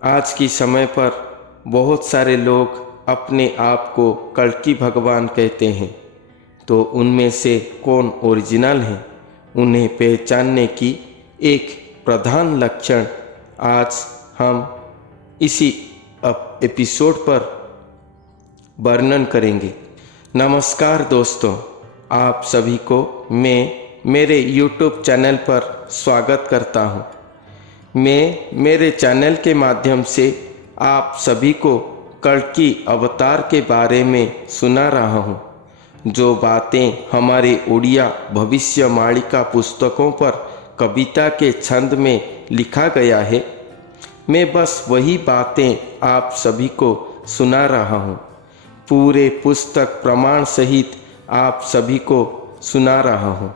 आज की समय पर बहुत सारे लोग अपने आप को कल्कि भगवान कहते हैं। तो उनमें से कौन ओरिजिनल है, उन्हें पहचानने की एक प्रधान लक्षण आज हम इसी एपिसोड पर वर्णन करेंगे। नमस्कार दोस्तों, आप सभी को मैं मेरे YouTube चैनल पर स्वागत करता हूं। मैं मेरे चैनल के माध्यम से आप सभी को कल्कि अवतार के बारे में सुना रहा हूं। जो बातें हमारे उड़िया भविष्यवाणी पुस्तकों पर कविता के छंद में लिखा गया है, मैं बस वही बातें आप सभी को सुना रहा हूँ। पूरे पुस्तक प्रमाण सहित आप सभी को सुना रहा हूँ।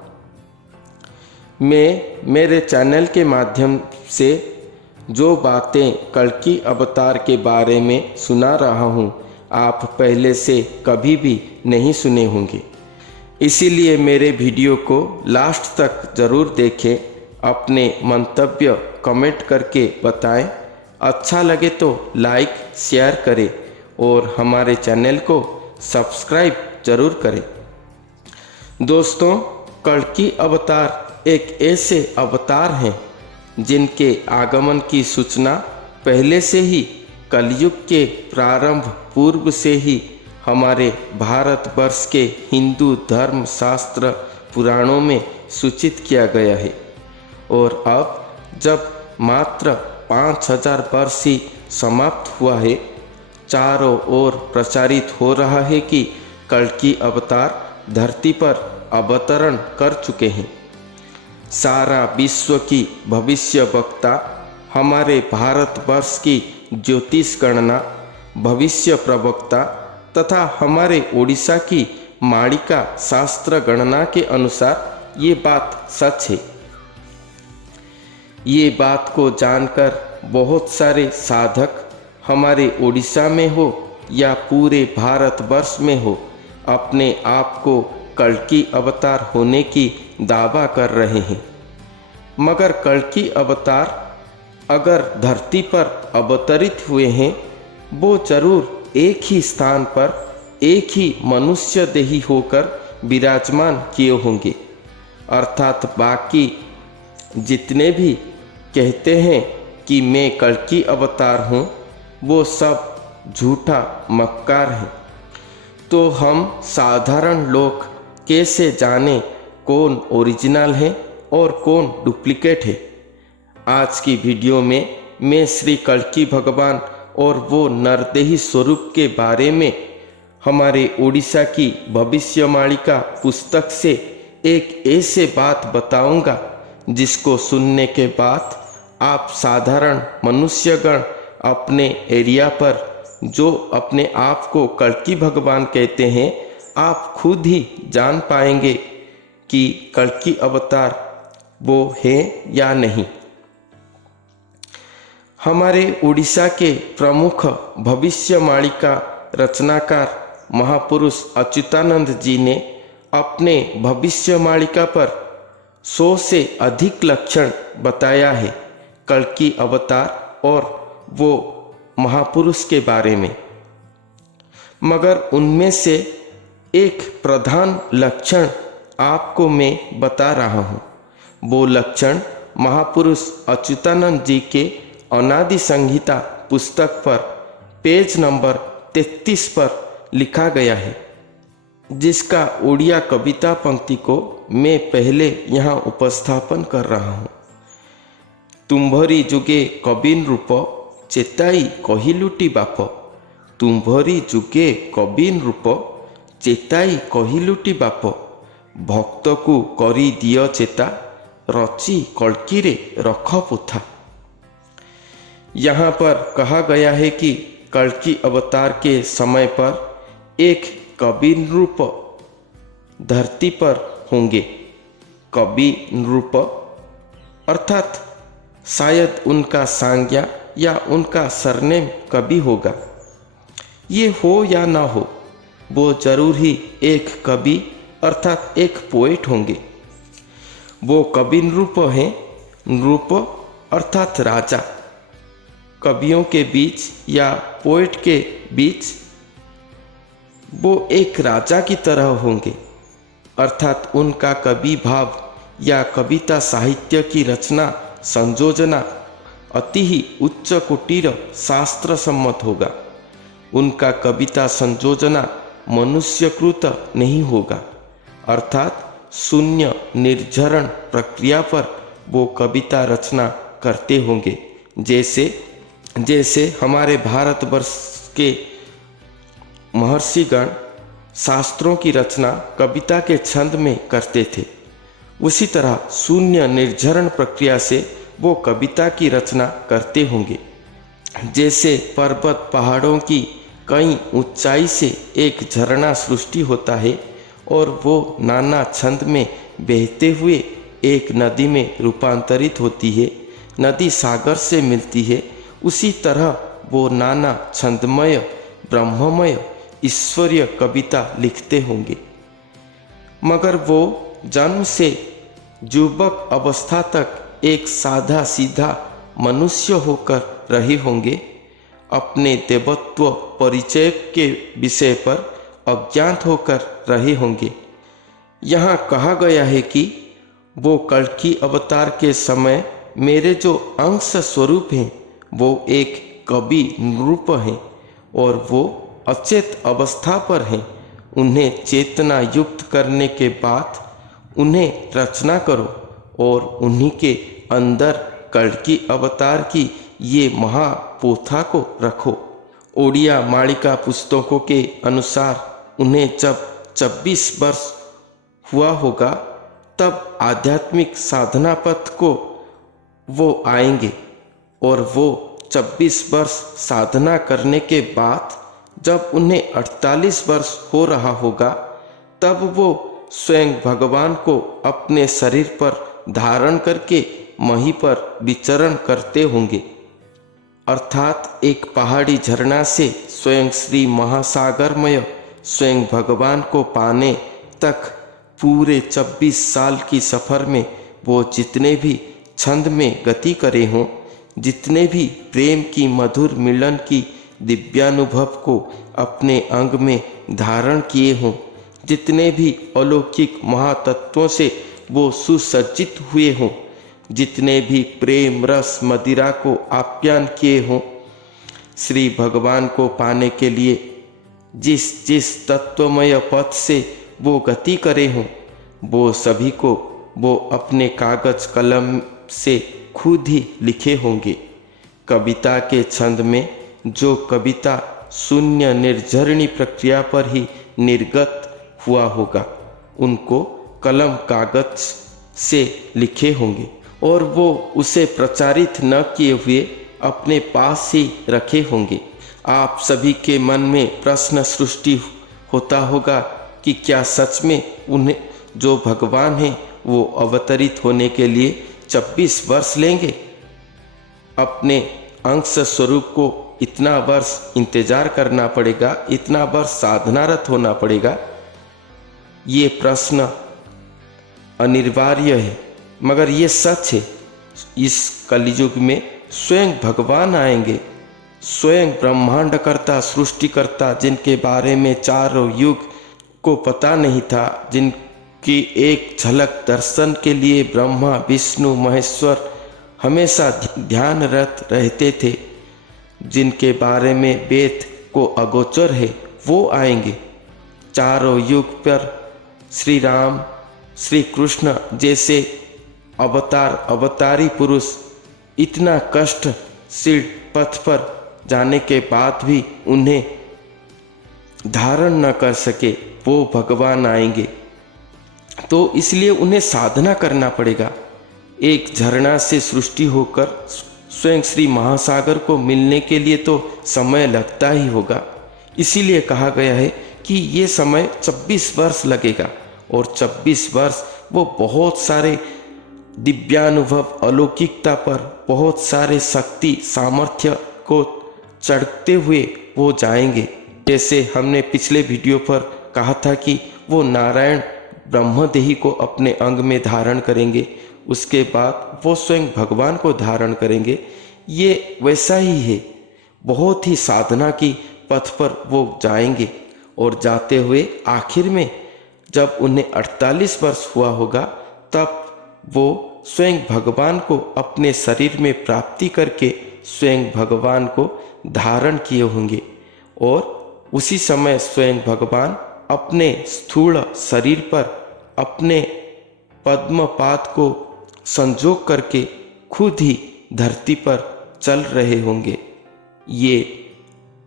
मैं मेरे चैनल के माध्यम से जो बातें कल्कि अवतार के बारे में सुना रहा हूँ, आप पहले से कभी भी नहीं सुने होंगे। इसीलिए मेरे वीडियो को लास्ट तक ज़रूर देखें, अपने मंतव्य कमेंट करके बताएं। अच्छा लगे तो लाइक शेयर करें और हमारे चैनल को सब्सक्राइब जरूर करें। दोस्तों, कल्कि अवतार एक ऐसे अवतार हैं जिनके आगमन की सूचना पहले से ही कलयुग के प्रारंभ पूर्व से ही हमारे भारतवर्ष के हिंदू धर्म शास्त्र पुराणों में सूचित किया गया है। और अब जब मात्र 5000 वर्ष ही समाप्त हुआ है, चारों ओर प्रचारित हो रहा है कि कल्कि अवतार धरती पर अवतरण कर चुके हैं। सारा विश्व की भविष्य वक्ता, हमारे भारतवर्ष की ज्योतिष गणना, भविष्य प्रवक्ता तथा हमारे उड़ीसा की माणिका शास्त्र गणना के अनुसार ये बात सच है। ये बात को जानकर बहुत सारे साधक हमारे उड़ीसा में हो या पूरे भारतवर्ष में हो, अपने आप को कल्कि अवतार होने की दावा कर रहे हैं। मगर कल्कि अवतार अगर धरती पर अवतरित हुए हैं, वो जरूर एक ही स्थान पर एक ही मनुष्य देही होकर विराजमान किए होंगे। अर्थात बाकी जितने भी कहते हैं कि मैं कल्कि अवतार हूँ, वो सब झूठा मक्कार है। तो हम साधारण लोग कैसे जाने कौन ओरिजिनल है और कौन डुप्लीकेट है? आज की वीडियो में मैं श्री कल्कि भगवान और वो नरदेही स्वरूप के बारे में हमारे उड़ीसा की भविष्यवाणी पुस्तक से एक ऐसे बात बताऊंगा जिसको सुनने के बाद आप साधारण मनुष्यगण अपने एरिया पर जो अपने आप को कल्कि भगवान कहते हैं, आप खुद ही जान पाएंगे कि कल्कि अवतार वो है या नहीं। हमारे उड़ीसा के प्रमुख भविष्यवाणी रचनाकार महापुरुष अच्युतानंद जी ने अपने भविष्यवाणी पर 100 से अधिक लक्षण बताया है कल्कि अवतार और वो महापुरुष के बारे में। मगर उनमें से एक प्रधान लक्षण आपको मैं बता रहा हूँ। वो लक्षण महापुरुष अच्युतानंद जी के अनादि संहिता पुस्तक पर पेज नंबर 33 पर लिखा गया है, जिसका उड़िया कविता पंक्ति को मैं पहले यहाँ उपस्थापन कर रहा हूँ। तुम्भरी जुगे कबिन रूप चेताई कहिलुटी बाप, तुम्भरी जुगे कबिन रूप चेताई कहिलुटी बाप, भक्त को करी दियो चेता रची कल्कि रे रख पुथा। यहाँ पर कहा गया है कि कल्कि अवतार के समय पर एक कबिन रूप धरती पर होंगे। कबिन रूप अर्थात शायद उनका सांज्ञा या उनका सरनेम कवि होगा। ये हो या ना हो, वो जरूर ही एक कवि अर्थात एक पोएट होंगे। वो कबिन रूप हैं, रूप अर्थात राजा। कवियों के बीच या पोएट के बीच वो एक राजा की तरह होंगे, अर्थात उनका कवि भाव या कविता साहित्य की रचना संयोजना अति ही उच्च कोटिर शास्त्र सम्मत होगा। उनका कविता संयोजना मनुष्यकृत नहीं होगा, अर्थात शून्य निर्झरण प्रक्रिया पर वो कविता रचना करते होंगे। जैसे हमारे भारतवर्ष के महर्षिगण शास्त्रों की रचना कविता के छंद में करते थे, उसी तरह शून्य निर्झरण प्रक्रिया से वो कविता की रचना करते होंगे। जैसे पर्वत पहाड़ों की कई ऊंचाई से एक झरना सृष्टि होता है और वो नाना छंद में बहते हुए एक नदी में रूपांतरित होती है, नदी सागर से मिलती है, उसी तरह वो नाना छंदमय ब्रह्ममय ईश्वरीय कविता लिखते होंगे। मगर वो जन्म से युवक अवस्था तक एक साधा सीधा मनुष्य होकर रहे होंगे, अपने देवत्व परिचय के विषय पर अज्ञात होकर रहे होंगे। यहाँ कहा गया है कि वो कल्कि अवतार के समय मेरे जो अंश स्वरूप हैं वो एक कवि नृप हैं और वो अचेत अवस्था पर हैं। उन्हें चेतना युक्त करने के बाद उन्हें रचना करो और उन्हीं के अंदर कल्कि अवतार की ये महापोथा को रखो। ओडिया मालिका पुस्तकों के अनुसार उन्हें जब 26 वर्ष हुआ होगा तब आध्यात्मिक साधना पथ को वो आएंगे और वो 26 वर्ष साधना करने के बाद जब उन्हें 48 वर्ष हो रहा होगा तब वो स्वयं भगवान को अपने शरीर पर धारण करके मही पर विचरण करते होंगे, अर्थात एक पहाड़ी झरना से स्वयं श्री महासागरमय स्वयं भगवान को पाने तक पूरे 26 साल की सफ़र में वो जितने भी छंद में गति करे हों, जितने भी प्रेम की मधुर मिलन की दिव्यानुभव को अपने अंग में धारण किए हों, जितने भी अलौकिक महातत्वों से वो सुसज्जित हुए हों, जितने भी प्रेम रस मदिरा को आप्यान किए हों, श्री भगवान को पाने के लिए जिस जिस तत्वमय पथ से वो गति करे हों, वो सभी को वो अपने कागज कलम से खुद ही लिखे होंगे। कविता के छंद में जो कविता शून्य निर्झरणी प्रक्रिया पर ही निर्गत हुआ होगा, उनको कलम कागज से लिखे होंगे और वो उसे प्रचारित न किए हुए अपने पास ही रखे होंगे। आप सभी के मन में प्रश्न सृष्टि होता होगा कि क्या सच में उन्हें जो भगवान हैं वो अवतरित होने के लिए 26 वर्ष लेंगे? अपने अंश स्वरूप को इतना वर्ष इंतजार करना पड़ेगा, इतना वर्ष साधनारत होना पड़ेगा? ये प्रश्न अनिवार्य है, मगर ये सच है। इस कलियुग में स्वयं भगवान आएंगे, स्वयं ब्रह्मांडकर्ता सृष्टिकर्ता, जिनके बारे में चारों युग को पता नहीं था, जिनकी एक झलक दर्शन के लिए ब्रह्मा विष्णु महेश्वर हमेशा ध्यानरत रहते थे, जिनके बारे में वेद को अगोचर है, वो आएंगे। चारों युग पर श्री राम श्री कृष्ण जैसे अवतारी पुरुष इतना कष्टशील पथ पर जाने के बाद भी उन्हें धारण न कर सके, वो भगवान आएंगे। तो इसलिए उन्हें साधना करना पड़ेगा। एक झरना से सृष्टि होकर स्वयं श्री महासागर को मिलने के लिए तो समय लगता ही होगा। इसीलिए कहा गया है कि ये समय 26 वर्ष लगेगा और 26 वर्ष वो बहुत सारे दिव्यानुभव अलौकिकता पर बहुत सारे शक्ति सामर्थ्य को चढ़ते हुए वो जाएंगे। जैसे हमने पिछले वीडियो पर कहा था कि वो नारायण ब्रह्मदेही को अपने अंग में धारण करेंगे, उसके बाद वो स्वयं भगवान को धारण करेंगे। ये वैसा ही है। बहुत ही साधना की पथ पर वो जाएंगे और जाते हुए आखिर में जब उन्हें 48 वर्ष हुआ होगा तब वो स्वयं भगवान को अपने शरीर में प्राप्ति करके स्वयं भगवान को धारण किए होंगे और उसी समय स्वयं भगवान अपने स्थूल शरीर पर अपने पद्मपाद को संजोग करके खुद ही धरती पर चल रहे होंगे। ये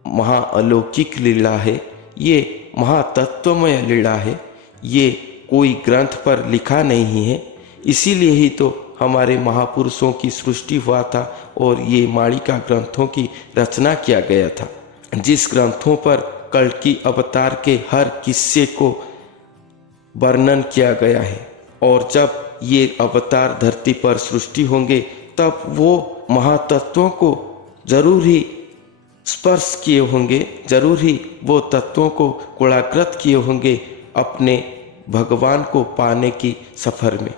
महाअलौकिक लीला है, ये महातत्वमय लीला है। ये कोई ग्रंथ पर लिखा नहीं है, इसीलिए ही तो हमारे महापुरुषों की सृष्टि हुआ था और ये मालिका ग्रंथों की रचना किया गया था, जिस ग्रंथों पर कल्कि अवतार के हर किस्से को वर्णन किया गया है। और जब ये अवतार धरती पर सृष्टि होंगे तब वो महातत्वों को जरूर ही स्पर्श किए होंगे, जरूर ही वो तत्वों को कुलाकृत किए होंगे अपने भगवान को पाने की सफ़र में।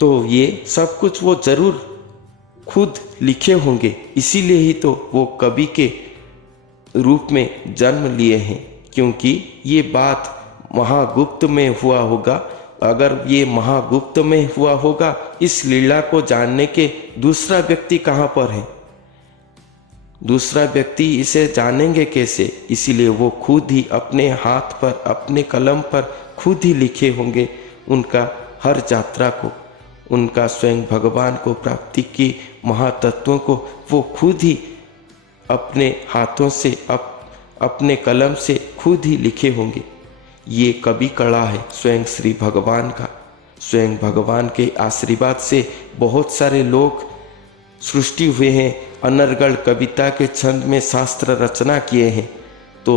तो ये सब कुछ वो जरूर खुद लिखे होंगे, इसीलिए ही तो वो कवि के रूप में जन्म लिए हैं, क्योंकि ये बात महागुप्त में हुआ होगा। अगर ये महागुप्त में हुआ होगा, इस लीला को जानने के दूसरा व्यक्ति कहाँ पर है, दूसरा व्यक्ति इसे जानेंगे कैसे? इसीलिए वो खुद ही अपने हाथ पर, अपने कलम पर खुद ही लिखे होंगे उनका हर यात्रा को, उनका स्वयं भगवान को प्राप्ति की महातत्वों को वो खुद ही अपने हाथों से अपने कलम से खुद ही लिखे होंगे। ये कवि कला है स्वयं श्री भगवान का। स्वयं भगवान के आशीर्वाद से बहुत सारे लोग सृष्टि हुए हैं, अनर्गल कविता के छंद में शास्त्र रचना किए हैं। तो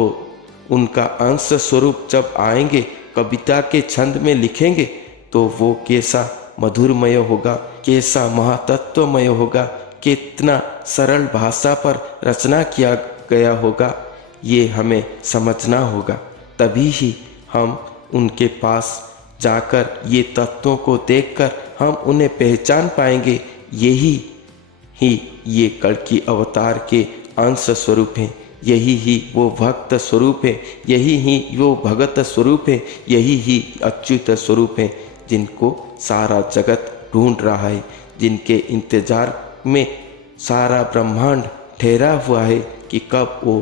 उनका अंश स्वरूप जब आएंगे, कविता के छंद में लिखेंगे, तो वो कैसा मधुरमय होगा, कैसा महातत्वमय होगा, कितना सरल भाषा पर रचना किया गया होगा, ये हमें समझना होगा। तभी ही हम उनके पास जाकर ये तत्वों को देखकर हम उन्हें पहचान पाएंगे। यही ये कल्कि अवतार के अंश स्वरूप हैं, यही ही वो भक्त स्वरूप है, यही ही वो भगत स्वरूप है, यही ही अच्युत स्वरूप है, जिनको सारा जगत ढूंढ रहा है, जिनके इंतजार में सारा ब्रह्मांड ठहरा हुआ है कि कब वो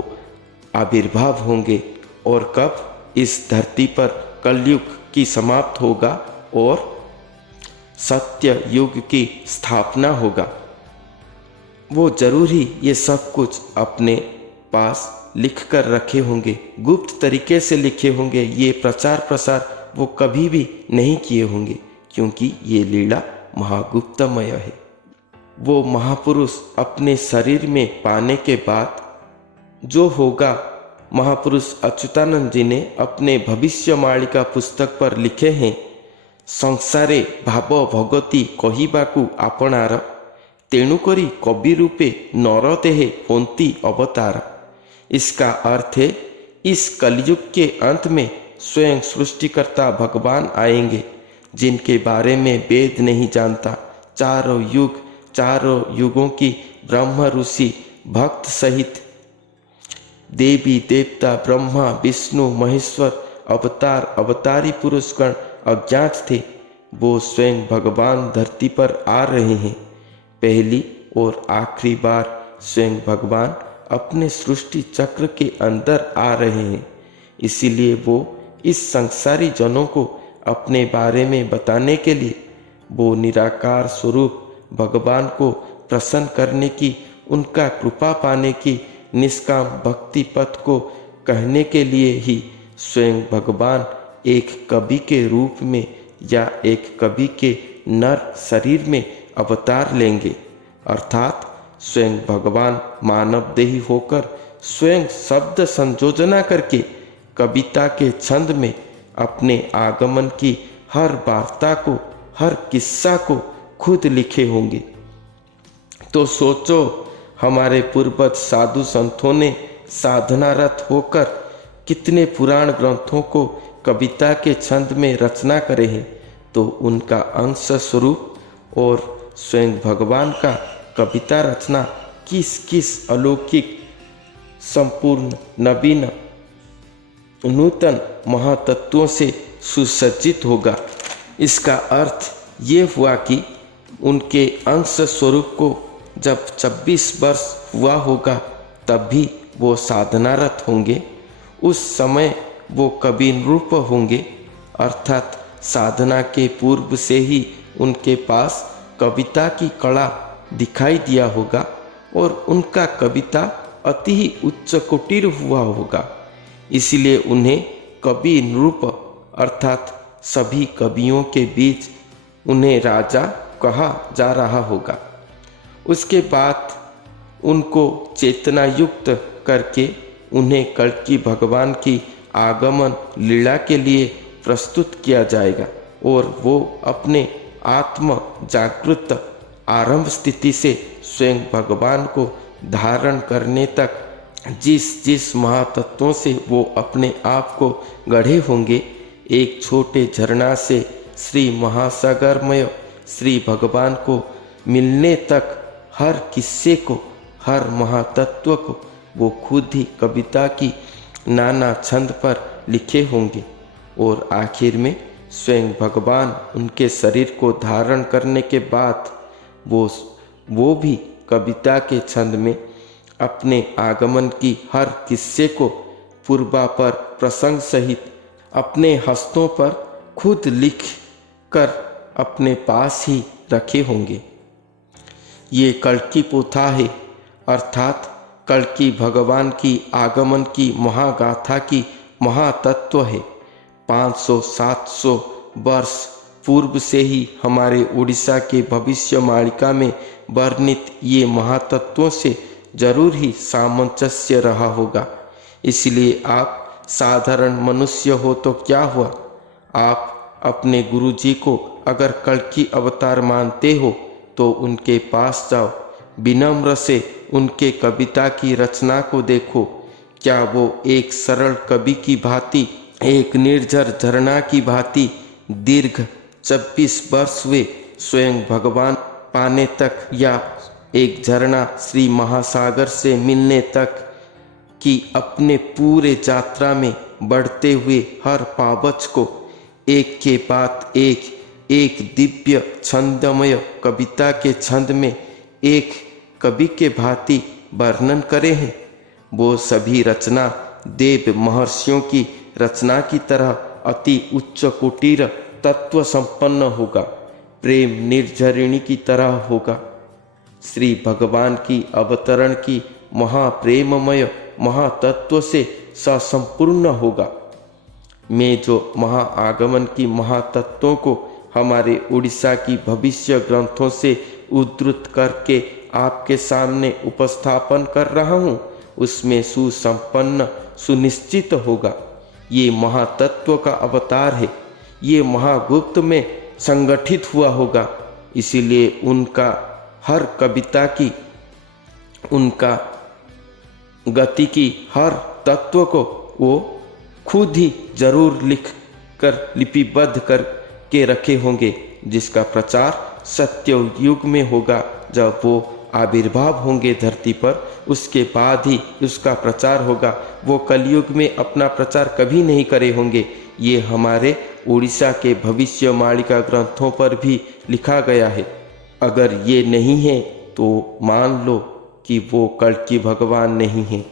आविर्भाव होंगे और कब इस धरती पर कलयुग की समाप्त होगा और सत्य युग की स्थापना होगा। वो जरूर ही ये सब कुछ अपने पास लिख कर रखे होंगे, गुप्त तरीके से लिखे होंगे। ये प्रचार प्रसार वो कभी भी नहीं किए होंगे, क्योंकि ये लीला महागुप्तमय है। वो महापुरुष अपने शरीर में पाने के बाद जो होगा, महापुरुष अच्युतानंद जी ने अपने भविष्य मालिका पुस्तक पर लिखे हैं। संसारे भाव भगति कहिबाकु आपणार, तेणुकरी कवि रूपे नर देहे होंती अवतार। इसका अर्थ है, इस कलयुग के अंत में स्वयं सृष्टिकर्ता भगवान आएंगे, जिनके बारे में वेद नहीं जानता। चारों युगों की ब्रह्म ऋषि भक्त सहित देवी देवता ब्रह्मा विष्णु महेश्वर अवतार अवतारी पुरुषगण अज्ञात थे। वो स्वयं भगवान धरती पर आ रहे हैं। पहली और आखिरी बार स्वयं भगवान अपने सृष्टि चक्र के अंदर आ रहे हैं। इसीलिए वो इस संसारी जनों को अपने बारे में बताने के लिए, वो निराकार स्वरूप भगवान को प्रसन्न करने की, उनका कृपा पाने की निष्काम भक्ति पथ को कहने के लिए ही स्वयं भगवान एक कवि के रूप में या एक कवि के नर शरीर में अवतार लेंगे। अर्थात स्वयं भगवान मानव देही होकर स्वयं शब्द संयोजना करके कविता के छंद में अपने आगमन की हर वार्ता को, हर किस्सा को खुद लिखे होंगे। तो सोचो, हमारे पूर्वज साधु संतों ने साधनारत होकर कितने पुराण ग्रंथों को कविता के छंद में रचना करे हैं। तो उनका अंश स्वरूप और स्वयं भगवान का कविता रचना किस किस अलौकिक संपूर्ण नवीन नूतन महातत्वों से सुसज्जित होगा। इसका अर्थ ये हुआ कि उनके अंश स्वरूप को जब 26 वर्ष हुआ होगा तब भी वो साधनारत होंगे। उस समय वो कबीन रूप होंगे, अर्थात साधना के पूर्व से ही उनके पास कविता की कला दिखाई दिया होगा और उनका कविता अति ही उच्च कोटि हुआ होगा। इसलिए उन्हें कवि नृप अर्थात सभी कवियों के बीच उन्हें राजा कहा जा रहा होगा। उसके बाद उनको चेतना युक्त करके उन्हें कल्कि भगवान की आगमन लीला के लिए प्रस्तुत किया जाएगा और वो अपने आत्म जागृत आरंभ स्थिति से स्वयं भगवान को धारण करने तक जिस जिस महातत्वों से वो अपने आप को गढ़े होंगे, एक छोटे झरना से श्री महासागरमय श्री भगवान को मिलने तक हर किस्से को, हर महातत्व को वो खुद ही कविता की नाना छंद पर लिखे होंगे और आखिर में स्वयं भगवान उनके शरीर को धारण करने के बाद वो भी कविता के छंद में अपने आगमन की हर किस्से को पूर्वापर प्रसंग सहित अपने हस्तों पर खुद लिख कर अपने पास ही रखे होंगे। ये कल्कि पोथा है, अर्थात कल्कि भगवान की आगमन की महागाथा की महातत्व है। 500-700 वर्ष पूर्व से ही हमारे उड़ीसा के भविष्य मालिका में वर्णित ये महातत्वों से जरूर ही सामंजस्य रहा होगा। इसलिए आप साधारण मनुष्य हो तो क्या हुआ, आप अपने गुरुजी को अगर कल्कि अवतार मानते हो तो उनके पास जाओ, विनम्र से उनके कविता की रचना को देखो। क्या वो एक सरल कवि की भांति, एक निर्झर झरना की भांति दीर्घ 26 वर्ष हुए स्वयं भगवान पाने तक, या एक झरना श्री महासागर से मिलने तक कि अपने पूरे यात्रा में बढ़ते हुए हर पावच को एक के बाद एक दिव्य छंदमय कविता के छंद में एक कवि के भांति वर्णन करे हैं। वो सभी रचना देव महर्षियों की रचना की तरह अति उच्च कोटिर तत्व संपन्न होगा, प्रेम निर्झरिणी की तरह होगा। श्री भगवान की अवतरण की महाप्रेममय महातत्व से ससंपूर्ण होगा। मैं जो महाआगमन की महातत्वों को हमारे उड़ीसा की भविष्य ग्रंथों से उद्धृत करके आपके सामने उपस्थापन कर रहा हूँ, उसमें सुसंपन्न सुनिश्चित होगा। ये महातत्व का अवतार है, ये महागुप्त में संगठित हुआ होगा। इसीलिए उनका हर कविता की, उनका गति की हर तत्व को वो खुद ही जरूर लिख कर लिपिबद्ध करके रखे होंगे, जिसका प्रचार सत्य युग में होगा जब वो आविर्भाव होंगे धरती पर, उसके बाद ही उसका प्रचार होगा। वो कलयुग में अपना प्रचार कभी नहीं करे होंगे। ये हमारे उड़ीसा के भविष्य मालिका ग्रंथों पर भी लिखा गया है। अगर ये नहीं है तो मान लो कि वो कल्कि भगवान नहीं है।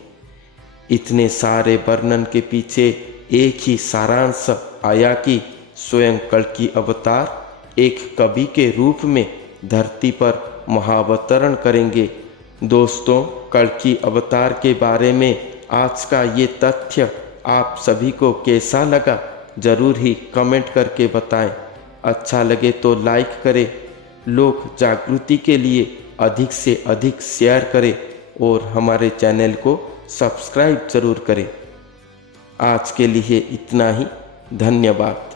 इतने सारे वर्णन के पीछे एक ही सारांश आया कि स्वयं कल्कि अवतार एक कवि के रूप में धरती पर महावतरण करेंगे। दोस्तों, कल्कि अवतार के बारे में आज का ये तथ्य आप सभी को कैसा लगा, ज़रूर ही कमेंट करके बताएं। अच्छा लगे तो लाइक करें, लोक जागृति के लिए अधिक से अधिक शेयर करें और हमारे चैनल को सब्सक्राइब जरूर करें। आज के लिए इतना ही, धन्यवाद।